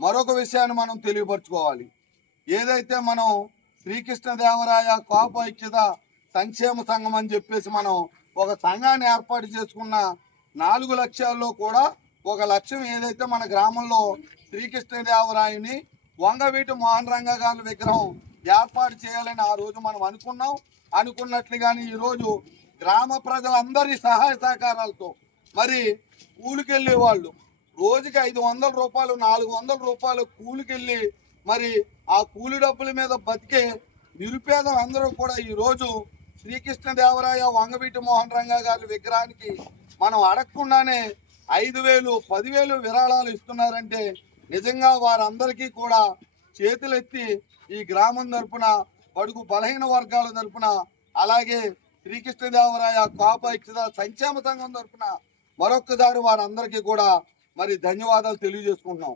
మరొక విషయాన్ని మనం తెలియపరచుకోవాలి. ఏదైతే మనం శ్రీకృష్ణదేవరాయ కాపు ఐక్యత సంక్షేమ సంఘం అని చెప్పేసి మనం ఒక సంఘాన్ని ఏర్పాటు చేసుకున్న 4 లక్ష్యాల్లో కూడా ఒక లక్ష్యం ఏదైతే మన గ్రామంలో శ్రీకృష్ణదేవరాయని వంగవీటి మోహన్ రంగ గారి విగ్రహం ఏర్పాటు చేయాలని ఆ రోజు మనం అనుకున్నట్లుగానే ఈరోజు గ్రామ ప్రజలందరి సహాయ సహకారాలతో మరి కూలికెళ్ళే వాళ్ళు రోజుకి 500 రూపాయలు 400 రూపాయలు కూలికెళ్ళి మరి ఆ కూలి డబ్బుల మీద బతికే నిరుపేదలందరూ కూడా ఈరోజు శ్రీకృష్ణదేవరాయ వంగవీటి మోహన్ రంగ గారి విగ్రహానికి మనం అడగకుండానే 5,000 10,000 విరాళాలు ఇస్తున్నారంటే నిజంగా వారందరికీ కూడా చేతులెత్తి ఈ గ్రామం తరపున బడుగు బలహీన వర్గాల తరపున అలాగే శ్రీకృష్ణదేవరాయ కాపు ఐక్యత సంక్షేమ సంఘం తరపున మరొక్కసారి వారందరికీ కూడా మరి ధన్యవాదాలు తెలియజేసుకుంటున్నాం.